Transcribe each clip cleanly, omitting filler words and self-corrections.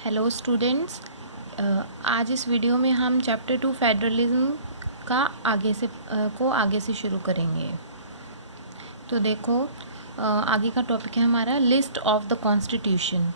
Hello students. आज इस video में हम चैप्टर 2 फेडरलिज्म का आगे से शुरू करेंगे। तो देखो, आगे का टॉपिक है हमारा लिस्ट ऑफ द कॉन्स्टिट्यूशन,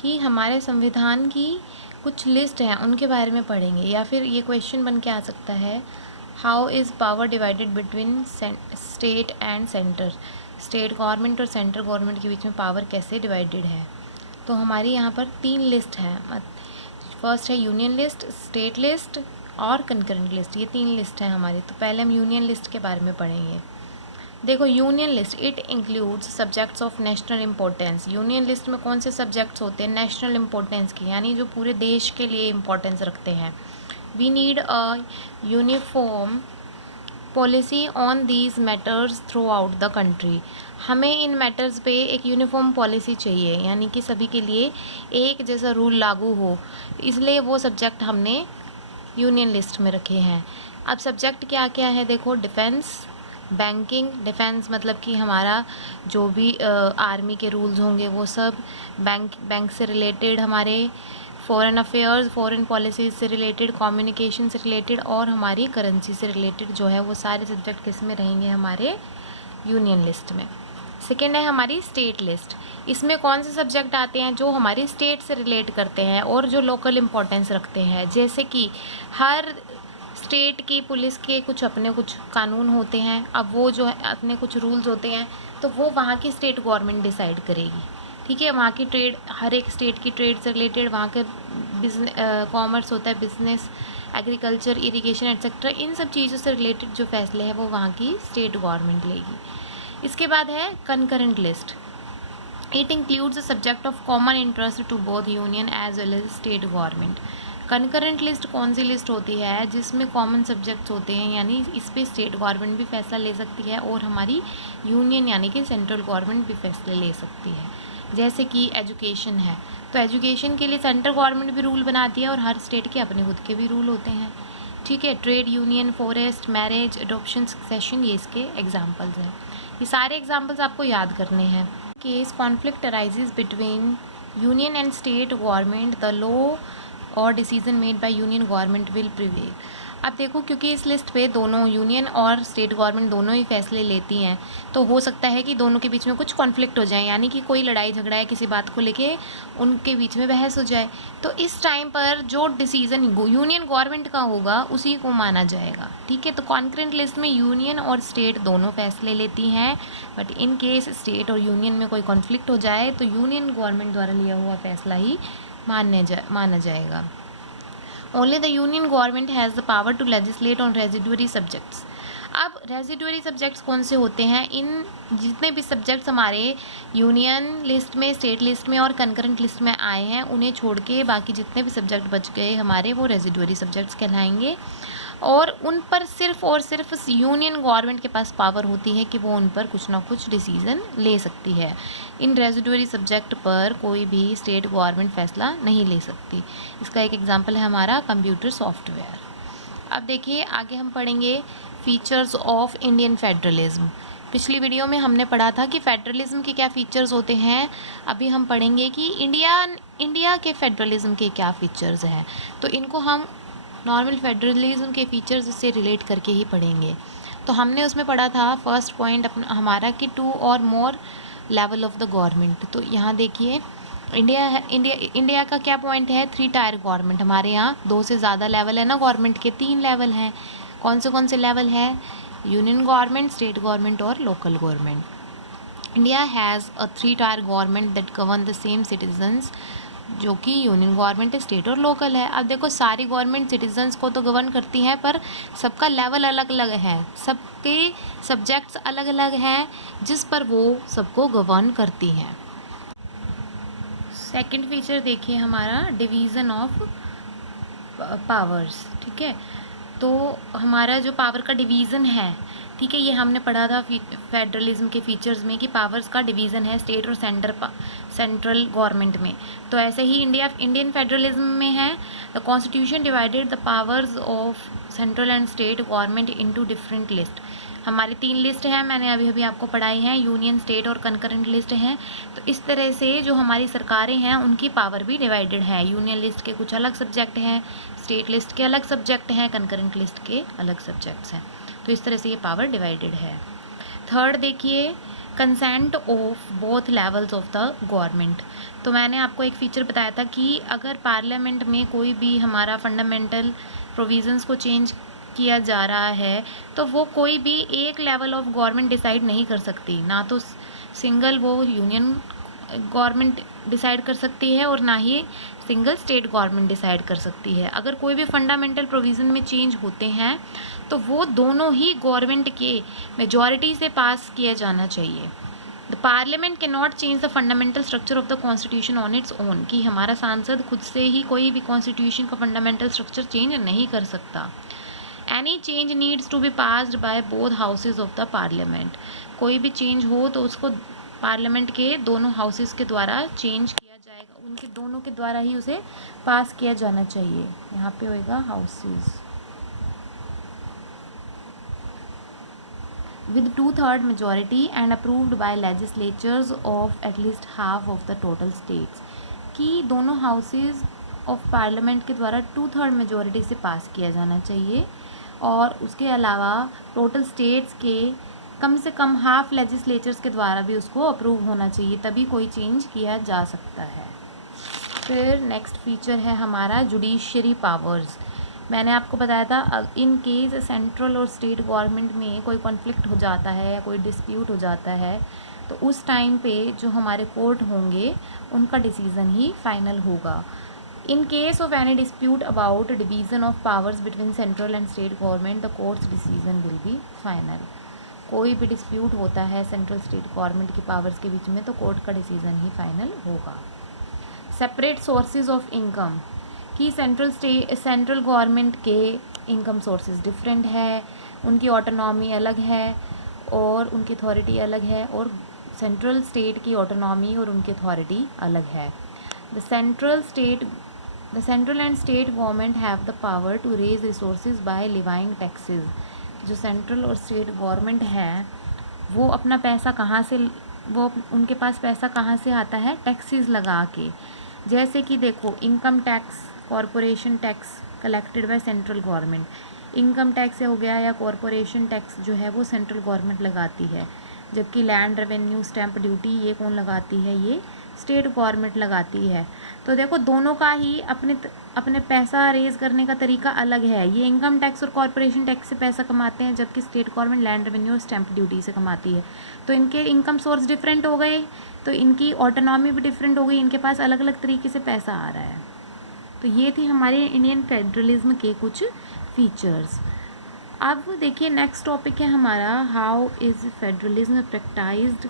कि हमारे संविधान की कुछ लिस्ट है उनके बारे में पढ़ेंगे। या फिर ये क्वेश्चन बन के आ सकता है, how is power divided between state and centre. State government और सेंट्रल गवर्नमेंट के बीच में पावर कैसे डिवाइडेड है। तो हमारी यहाँ पर 3 लिस्ट है। फर्स्ट है यूनियन लिस्ट, स्टेट लिस्ट और कंकरेंट लिस्ट। ये 3 लिस्ट है हमारी। तो पहले हम यूनियन लिस्ट के बारे में पढ़ेंगे। देखो, union list it includes subjects of national importance. Union list में कौन से सब्जेक्ट्स होते हैं नेशनल इम्पोर्टेंस के, यानी जो पूरे देश के लिए इम्पोर्टेंस रखते हैं। We need a uniform policy on these matters throughout the country. हमें इन मैटर्स पे एक यूनिफॉर्म पॉलिसी चाहिए, यानी कि सभी के लिए एक जैसा रूल लागू हो। इसलिए वो सब्जेक्ट हमने यूनियन लिस्ट में रखे हैं। अब सब्जेक्ट क्या क्या है देखो, डिफेंस, बैंकिंग। डिफेंस मतलब कि हमारा जो भी आर्मी के रूल्स होंगे वो सब, बैंक से रिलेटेड, हमारे फॉरेन अफेयर्स, फॉरेन पॉलिसीज़ से रिलेटेड, कम्युनिकेशन से रिलेटेड और हमारी करेंसी से रिलेटेड जो है वो सारे सब्जेक्ट किस में रहेंगे हमारे यूनियन लिस्ट में। सेकेंड है हमारी स्टेट लिस्ट। इसमें कौन से सब्जेक्ट आते हैं जो हमारी स्टेट से रिलेट करते हैं और जो लोकल इम्पोर्टेंस रखते हैं। जैसे कि हर स्टेट की पुलिस के कुछ कानून होते हैं। अब वो जो है अपने कुछ रूल्स होते हैं, तो वो वहाँ की स्टेट गवर्नमेंट डिसाइड करेगी। ठीक है, वहाँ की ट्रेड, हर एक स्टेट की ट्रेड से रिलेटेड, वहाँ के कॉमर्स होता है, बिजनेस, एग्रीकल्चर, इरिगेशन एट्सेट्रा, इन सब चीज़ों से रिलेटेड जो फैसले हैं वो वहाँ की स्टेट गवर्नमेंट लेगी। इसके बाद है concurrent list. It includes a subject of common interest to both union as well as state government. Concurrent list कौन सी लिस्ट होती है जिसमें कॉमन सब्जेक्ट्स होते हैं, यानी इस पर स्टेट गवर्नमेंट भी फैसला ले सकती है और हमारी यूनियन यानी कि सेंट्रल गवर्नमेंट भी फैसले ले सकती है। जैसे कि एजुकेशन है, तो एजुकेशन के लिए सेंट्रल गवर्नमेंट भी रूल बनाती है और हर स्टेट के अपने खुद के भी रूल होते हैं। ठीक है, trade union, forest, marriage, adoption, succession, ये इसके एग्जाम्पल्स हैं। ये सारे एग्जाम्पल्स आपको याद करने हैं। Case conflict arises between union and state government, the law और decision made by union government will prevail. अब देखो, क्योंकि इस लिस्ट पे दोनों यूनियन और स्टेट गवर्नमेंट दोनों ही फैसले लेती हैं, तो हो सकता है कि दोनों के बीच में कुछ कॉन्फ्लिक्ट हो जाए, यानी कि कोई लड़ाई झगड़ा है किसी बात को लेके, उनके बीच में बहस हो जाए। तो इस टाइम पर जो डिसीजन यूनियन गवर्नमेंट का होगा उसी को माना जाएगा। ठीक है, तो कॉन्करेंट लिस्ट में यूनियन और स्टेट दोनों फैसले लेती हैं, बट इन केस स्टेट और यूनियन में कोई कॉन्फ्लिक्ट हो जाए तो यूनियन गवर्नमेंट द्वारा लिया हुआ फैसला ही माना जाएगा। Only the union government has the power to legislate on residuary subjects. अब रेजिडुअरी सब्जेक्ट्स कौन से होते हैं, इन जितने भी सब्जेक्ट्स हमारे यूनियन लिस्ट में, स्टेट लिस्ट में और कंकरेंट लिस्ट में आए हैं, उन्हें छोड़ के बाकी जितने भी सब्जेक्ट बच गए हमारे, वो रेजिडुअरी सब्जेक्ट्स कहलाएंगे। और उन पर सिर्फ और सिर्फ यूनियन गवर्नमेंट के पास पावर होती है कि वो उन पर कुछ ना कुछ डिसीज़न ले सकती है। इन रेजिडुअरी सब्जेक्ट पर कोई भी स्टेट गवर्नमेंट फैसला नहीं ले सकती। इसका एक एग्जांपल है हमारा कंप्यूटर सॉफ्टवेयर। अब देखिए, आगे हम पढ़ेंगे फीचर्स ऑफ इंडियन फेडरलिज्म। पिछली वीडियो में हमने पढ़ा था कि फेडरलिज्म के क्या फ़ीचर्स होते हैं। अभी हम पढ़ेंगे कि इंडिया के फेडरलिज्म के क्या फ़ीचर्स हैं। तो इनको हम नॉर्मल फेडरलिज्म के फ़ीचर्स से रिलेट करके ही पढ़ेंगे। तो हमने उसमें पढ़ा था फर्स्ट पॉइंट हमारा कि 2 और मोर लेवल ऑफ द गवर्नमेंट। तो यहाँ देखिए, इंडिया का क्या पॉइंट है, 3 टायर गवर्नमेंट। हमारे यहाँ 2 से ज़्यादा लेवल है ना गवर्नमेंट के, 3 लेवल हैं। कौन से लेवल है, यूनियन गवर्नमेंट, स्टेट गवर्नमेंट और local government. India has a 3 tyre government that govern the same citizens, जो कि यूनियन गवर्नमेंट, स्टेट और लोकल है। अब देखो, सारी गवर्नमेंट सिटीजन्स को तो गवर्न करती हैं, पर सबका लेवल अलग अलग है, सबके सब्जेक्ट्स अलग अलग हैं जिस पर वो सबको गवर्न करती हैं। सेकंड फीचर देखिए हमारा डिवीज़न ऑफ पावर्स। ठीक है, तो हमारा जो पावर का डिवीज़न है, ठीक है, ये हमने पढ़ा था फेडरलिज्म के फीचर्स में कि पावर्स का डिवीज़न है स्टेट और सेंट्रल गवर्नमेंट में। तो ऐसे ही इंडियन फेडरलिज्म में है, the constitution divided the powers of central and state government into different list. हमारी 3 लिस्ट है, मैंने अभी अभी आपको पढ़ाई है, यूनियन, स्टेट और कंकरेंट लिस्ट हैं। तो इस तरह से जो हमारी सरकारें हैं उनकी पावर भी डिवाइडेड है। यूनियन लिस्ट के कुछ अलग सब्जेक्ट हैं, स्टेट लिस्ट के अलग सब्जेक्ट हैं, कंकरेंट लिस्ट के अलग सब्जेक्ट्स हैं। तो इस तरह से ये पावर डिवाइडेड है। थर्ड देखिए, consent of both levels of the government. तो मैंने आपको एक फीचर बताया था कि अगर पार्लियामेंट में कोई भी हमारा फंडामेंटल प्रोविजंस को चेंज किया जा रहा है तो वो कोई भी एक लेवल ऑफ गवर्नमेंट डिसाइड नहीं कर सकती, ना तो सिंगल वो यूनियन गवर्नमेंट डिसाइड कर सकती है और ना ही सिंगल स्टेट गवर्नमेंट डिसाइड कर सकती है। अगर कोई भी फंडामेंटल प्रोविज़न में चेंज होते हैं तो वो दोनों ही गवर्नमेंट के मेजॉरिटी से पास किया जाना चाहिए। The parliament can not change the fundamental structure of the constitution on its own, कि हमारा सांसद खुद से ही कोई भी कॉन्स्टिट्यूशन का फंडामेंटल स्ट्रक्चर चेंज नहीं कर सकता। Any change needs to be passed by both houses of the parliament. कोई भी चेंज हो तो उसको पार्लियामेंट के दोनों हाउसेज के द्वारा चेंज किया जाएगा, उनके दोनों के द्वारा ही उसे पास किया जाना चाहिए। यहाँ पे होएगा houses with 2/3 majority and approved by legislatures of at least half of the total states, कि दोनों हाउसेज ऑफ पार्लियामेंट के द्वारा 2/3 मेजॉरिटी से पास किया जाना चाहिए और उसके अलावा टोटल स्टेट्स के कम से कम हाफ लेजिस्लेचर्स के द्वारा भी उसको अप्रूव होना चाहिए, तभी कोई चेंज किया जा सकता है। फिर नेक्स्ट फीचर है हमारा जुडिशरी पावर्स। मैंने आपको बताया था इन केस सेंट्रल और स्टेट गवर्नमेंट में कोई कॉन्फ्लिक्ट हो जाता है या कोई डिस्प्यूट हो जाता है तो उस टाइम पे जो हमारे कोर्ट होंगे उनका डिसीज़न ही फाइनल होगा। In case of any dispute about division of powers between central and state government the courts decision will be final. कोई भी डिस्प्यूट होता है सेंट्रल स्टेट गवर्नमेंट की पावर्स के बीच में तो कोर्ट का डिसीज़न ही फाइनल होगा। सेपरेट सोर्सेज ऑफ इनकम, कि सेंट्रल गवर्नमेंट के इनकम सोर्सेज डिफरेंट है, उनकी ऑटोनॉमी अलग है और उनकी अथॉरिटी अलग है, और सेंट्रल स्टेट की ऑटोनॉमी और उनकी अथॉरिटी अलग है। The central and state government have the power to raise resources by levying taxes. जो सेंट्रल और स्टेट गवर्नमेंट है वो अपना पैसा कहाँ से, वो उनके पास पैसा कहाँ से आता है, टैक्सेस लगा के। जैसे कि देखो, income tax, corporation tax collected by central government. Income tax हो गया या कॉरपोरेशन टैक्स जो है वो सेंट्रल गवर्नमेंट लगाती है, जबकि लैंड रेवेन्यू, स्टैंप ड्यूटी ये कौन लगाती है, ये स्टेट गवर्नमेंट लगाती है। तो देखो दोनों का ही अपने पैसा रेज करने का तरीका अलग है। ये इनकम टैक्स और कॉरपोरेशन टैक्स से पैसा कमाते हैं जबकि स्टेट गवर्नमेंट लैंड रेवेन्यू और स्टैंप ड्यूटी से कमाती है। तो इनके इनकम सोर्स डिफरेंट हो गए तो इनकी ऑटोनॉमी भी डिफरेंट हो गई, इनके पास अलग अलग तरीके से पैसा आ रहा है। तो ये थी हमारे इंडियन फेडरलिज्म के कुछ फीचर्स। अब देखिए नेक्स्ट टॉपिक है हमारा हाउ इज़ फेडरलिज्म प्रैक्टाइज्ड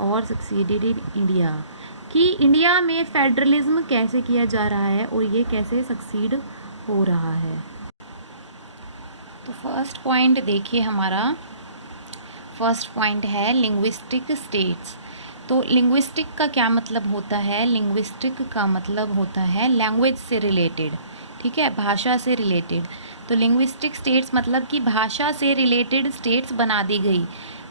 और सक्सीडेड इन इंडिया, कि इंडिया में फेडरलिज्म कैसे किया जा रहा है और ये कैसे सक्सीड हो रहा है। तो फर्स्ट पॉइंट देखिए, हमारा फर्स्ट पॉइंट है लिंग्विस्टिक स्टेट्स। तो लिंग्विस्टिक का क्या मतलब होता है, लिंग्विस्टिक का मतलब होता है लैंग्वेज से रिलेटेड, ठीक है, भाषा से रिलेटेड। तो लिंग्विस्टिक स्टेट्स मतलब कि भाषा से रिलेटेड स्टेट्स बना दी गई।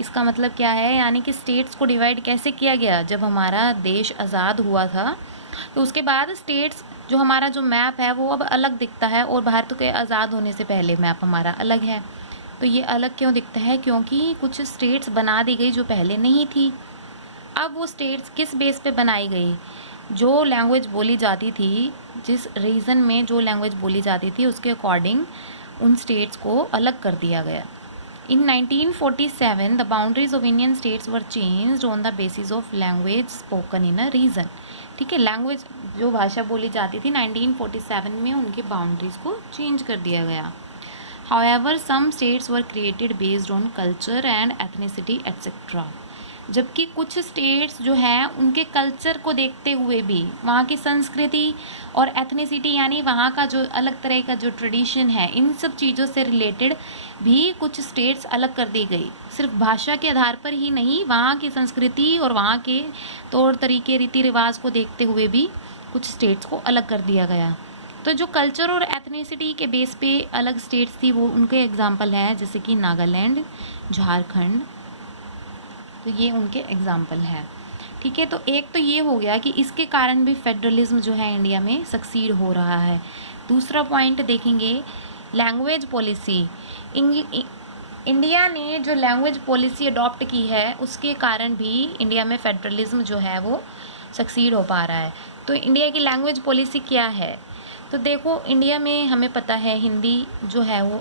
इसका मतलब क्या है, यानी कि स्टेट्स को डिवाइड कैसे किया गया, जब हमारा देश आज़ाद हुआ था तो उसके बाद स्टेट्स जो हमारा जो मैप है वो अब अलग दिखता है और भारत के आज़ाद होने से पहले मैप हमारा अलग है। तो ये अलग क्यों दिखता है, क्योंकि कुछ स्टेट्स बना दी गई जो पहले नहीं थी। अब वो स्टेट्स किस बेस पे बनाई गई, जो लैंग्वेज बोली जाती थी, जिस रीजन में जो लैंग्वेज बोली जाती थी उसके अकॉर्डिंग उन स्टेट्स को अलग कर दिया गया। In 1947 the boundaries of Indian states were changed on the basis of language spoken in a region, ठीक है। लैंग्वेज जो भाषा बोली जाती थी 1947 में उनके बाउंड्रीज को चेंज कर दिया गया। However some states were created based on culture and ethnicity etcetera, जबकि कुछ स्टेट्स जो हैं उनके कल्चर को देखते हुए भी, वहाँ की संस्कृति और एथनिसिटी यानी वहाँ का जो अलग तरह का जो ट्रेडिशन है, इन सब चीज़ों से रिलेटेड भी कुछ स्टेट्स अलग कर दी गई। सिर्फ भाषा के आधार पर ही नहीं, वहाँ की संस्कृति और वहाँ के तौर तरीके, रीति रिवाज को देखते हुए भी कुछ स्टेट्स को अलग कर दिया गया। तो जो कल्चर और एथनिसिटी के बेस पे अलग स्टेट्स थी वो उनके एग्जाम्पल है, जैसे कि नागालैंड, झारखंड, तो ये उनके एग्जाम्पल है। ठीक है, तो एक तो ये हो गया कि इसके कारण भी फेडरलिज्म जो है इंडिया में सक्सीड हो रहा है। दूसरा पॉइंट देखेंगे, लैंग्वेज पॉलिसी। इंडिया ने जो लैंग्वेज पॉलिसी अडॉप्ट की है उसके कारण भी इंडिया में फेडरलिज्म जो है वो सक्सीड हो पा रहा है। तो इंडिया की लैंग्वेज पॉलिसी क्या है? तो देखो, इंडिया में हमें पता है हिंदी जो है वो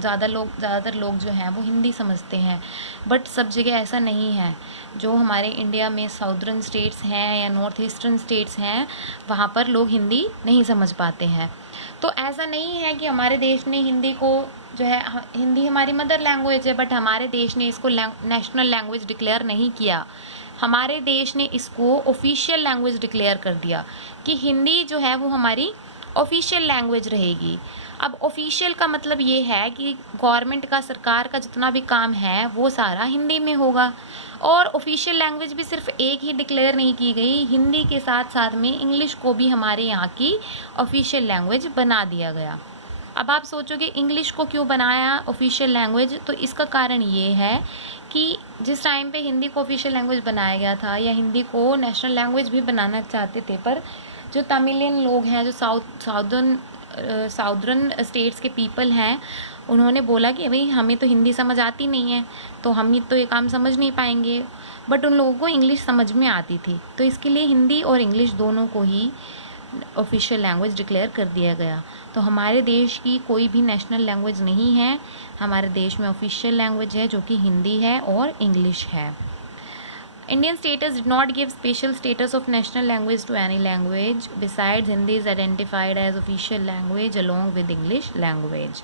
ज़्यादातर लोग जो हैं वो हिंदी समझते हैं, बट सब जगह ऐसा नहीं है। जो हमारे इंडिया में साउदर्न स्टेट्स हैं या नॉर्थ ईस्टर्न स्टेट्स हैं, वहाँ पर लोग हिंदी नहीं समझ पाते हैं। तो ऐसा नहीं है कि हमारे देश ने हिंदी को जो है, हिंदी हमारी मदर लैंग्वेज है, बट हमारे देश ने इसको नेशनल लैंग्वेज डिक्लेयर नहीं किया। हमारे देश ने इसको ऑफिशियल लैंग्वेज डिक्लेयर कर दिया कि हिंदी जो है वो हमारी ऑफिशियल लैंग्वेज रहेगी। अब ऑफिशियल का मतलब ये है कि गवर्नमेंट का, सरकार का जितना भी काम है वो सारा हिंदी में होगा। और ऑफिशियल लैंग्वेज भी सिर्फ एक ही डिक्लेयर नहीं की गई, हिंदी के साथ साथ में इंग्लिश को भी हमारे यहाँ की ऑफिशियल लैंग्वेज बना दिया गया। अब आप सोचोगे इंग्लिश को क्यों बनाया ऑफिशियल लैंग्वेज? तो इसका कारण ये है कि जिस टाइम पे हिंदी को ऑफिशियल लैंग्वेज बनाया गया था, या हिंदी को नेशनल लैंग्वेज भी बनाना चाहते थे, पर जो तमिलियन लोग हैं, जो साउदर्न स्टेट्स के पीपल हैं, उन्होंने बोला कि भाई हमें तो हिंदी समझ आती नहीं है, तो हम तो ये काम समझ नहीं पाएंगे। बट उन लोगों को इंग्लिश समझ में आती थी, तो इसके लिए हिंदी और इंग्लिश दोनों को ही ऑफिशियल लैंग्वेज डिक्लेयर कर दिया गया। तो हमारे देश की कोई भी नेशनल लैंग्वेज नहीं है, हमारे देश में ऑफिशियल लैंग्वेज है जो कि हिंदी है और इंग्लिश है। Indian status did not give special status of national language to any language. Besides, Hindi is identified as official language along with English language.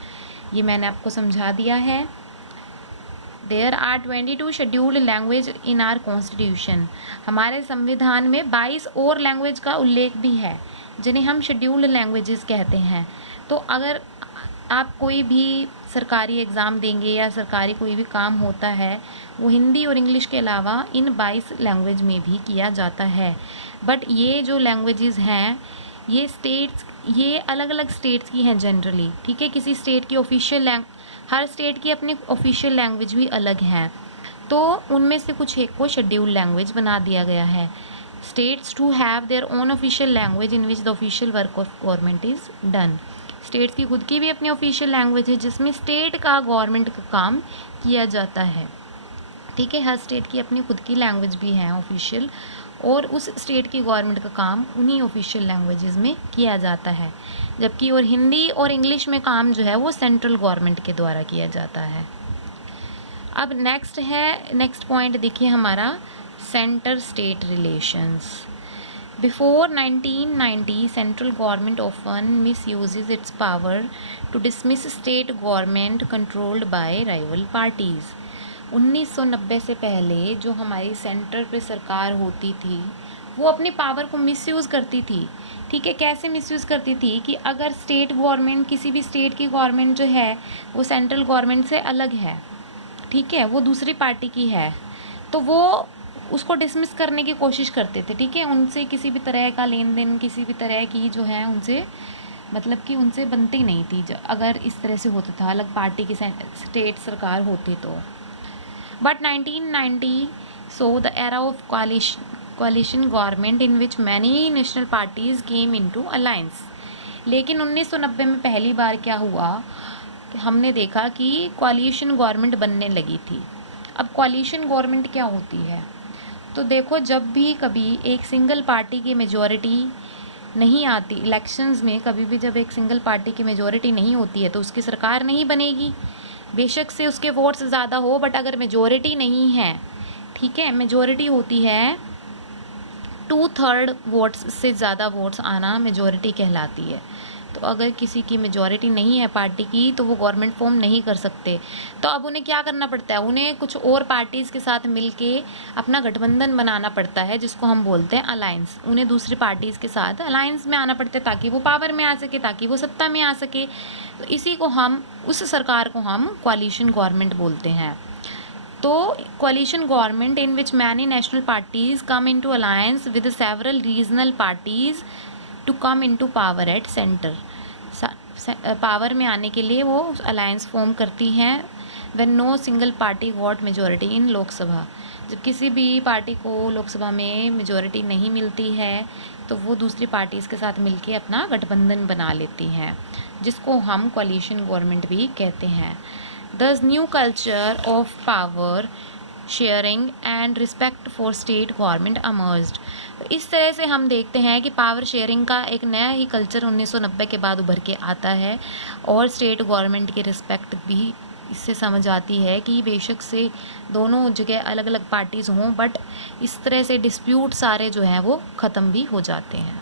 ये मैंने आपको समझा दिया है। There are 22 scheduled language in our constitution. हमारे संविधान में 22 और लैंग्वेज का उल्लेख भी है, जिन्हें हम शेड्यूल्ड लैंग्वेजेस कहते हैं। तो अगर आप कोई भी सरकारी एग्ज़ाम देंगे या सरकारी कोई भी काम होता है, वो हिंदी और इंग्लिश के अलावा इन 22 लैंग्वेज में भी किया जाता है। बट ये जो लैंग्वेजेस हैं, ये अलग अलग स्टेट्स की हैं जनरली। ठीक है, किसी स्टेट की हर स्टेट की अपनी ऑफिशियल लैंग्वेज भी अलग है, तो उनमें से कुछ एक को शेड्यूल्ड लैंग्वेज बना दिया गया है। States to have their own official language in which the official work of government is done. States की खुद की भी अपनी ऑफिशियल लैंग्वेज है जिसमें स्टेट का, गवर्नमेंट का काम किया जाता है। ठीक है, हर स्टेट की अपनी खुद की लैंग्वेज भी है ऑफिशियल, और उस स्टेट की गवर्नमेंट का काम उन्हीं ऑफिशियल लैंग्वेजेस में किया जाता है। जबकि और हिंदी और इंग्लिश में काम जो है वो सेंट्रल गवर्नमेंट के द्वारा किया जाता है। अब नेक्स्ट पॉइंट देखिए हमारा, centre state relations. Before 1990, central government often misuses its power to dismiss state government controlled by rival parties. 1990 से पहले जो हमारी सेंटर पे सरकार होती थी, वो अपनी पावर को मिसयूज़ करती थी। ठीक है, कैसे मिसयूज़ करती थी कि अगर स्टेट गवर्नमेंट, किसी भी स्टेट की गवर्नमेंट जो है वो सेंट्रल गवर्नमेंट से अलग है, ठीक है, वो दूसरी पार्टी की है, तो वो उसको डिसमिस करने की कोशिश करते थे। ठीक है, उनसे किसी भी तरह का लेन देन, किसी भी तरह की जो है उनसे मतलब कि उनसे बनती नहीं थी, अगर इस तरह से होता था, अलग पार्टी की स्टेट सरकार होती तो। But 1990 so the era of coalition government in which many national parties came into alliance. लेकिन 1990 में पहली बार क्या हुआ कि हमने देखा कि कोalition गवर्नमेंट बनने लगी थी। अब कोalition गवर्नमेंट क्या होती है? तो देखो, जब भी कभी एक सिंगल पार्टी की मेजॉरिटी नहीं आती इलेक्शंस में, कभी भी जब एक सिंगल पार्टी की मेजॉरिटी नहीं होती है तो उसकी सरकार नहीं बनेगी। बेशक से उसके वोट्स ज़्यादा हो, बट अगर मेजॉरिटी नहीं है, ठीक है, मेजॉरिटी होती है 2/3 वोट्स से ज़्यादा वोट्स आना मेजॉरिटी कहलाती है। तो अगर किसी की मेजॉरिटी नहीं है पार्टी की तो वो गवर्नमेंट फॉर्म नहीं कर सकते। तो अब उन्हें क्या करना पड़ता है? उन्हें कुछ और पार्टीज़ के साथ मिलके अपना गठबंधन बनाना पड़ता है, जिसको हम बोलते हैं अलायंस। उन्हें दूसरी पार्टीज़ के साथ अलायंस में आना पड़ता है ताकि वो पावर में आ सके, ताकि वो सत्ता में आ सके। तो इसी को हम, उस सरकार को हम कोalition गवर्नमेंट बोलते हैं। तो coalition government in which many national parties come into alliance with several regional parties to come into power at centre, power में आने के लिए वो अलायंस फॉर्म करती हैं। When no single party got majority in Lok Sabha, जब किसी भी पार्टी को लोकसभा में मेजॉरिटी नहीं मिलती है तो वो दूसरी पार्टीज़ के साथ मिलके अपना गठबंधन बना लेती हैं, जिसको हम कोalition गवर्नमेंट भी कहते हैं। This new culture of power sharing and respect for state government emerged. इस तरह से हम देखते हैं कि पावर शेयरिंग का एक नया ही कल्चर 1990 के बाद उभर के आता है, और स्टेट गवर्नमेंट की रिस्पेक्ट भी इससे समझ आती है कि बेशक से दोनों जगह अलग अलग पार्टीज़ हों, बट इस तरह से डिस्प्यूट सारे जो हैं वो ख़त्म भी हो जाते हैं।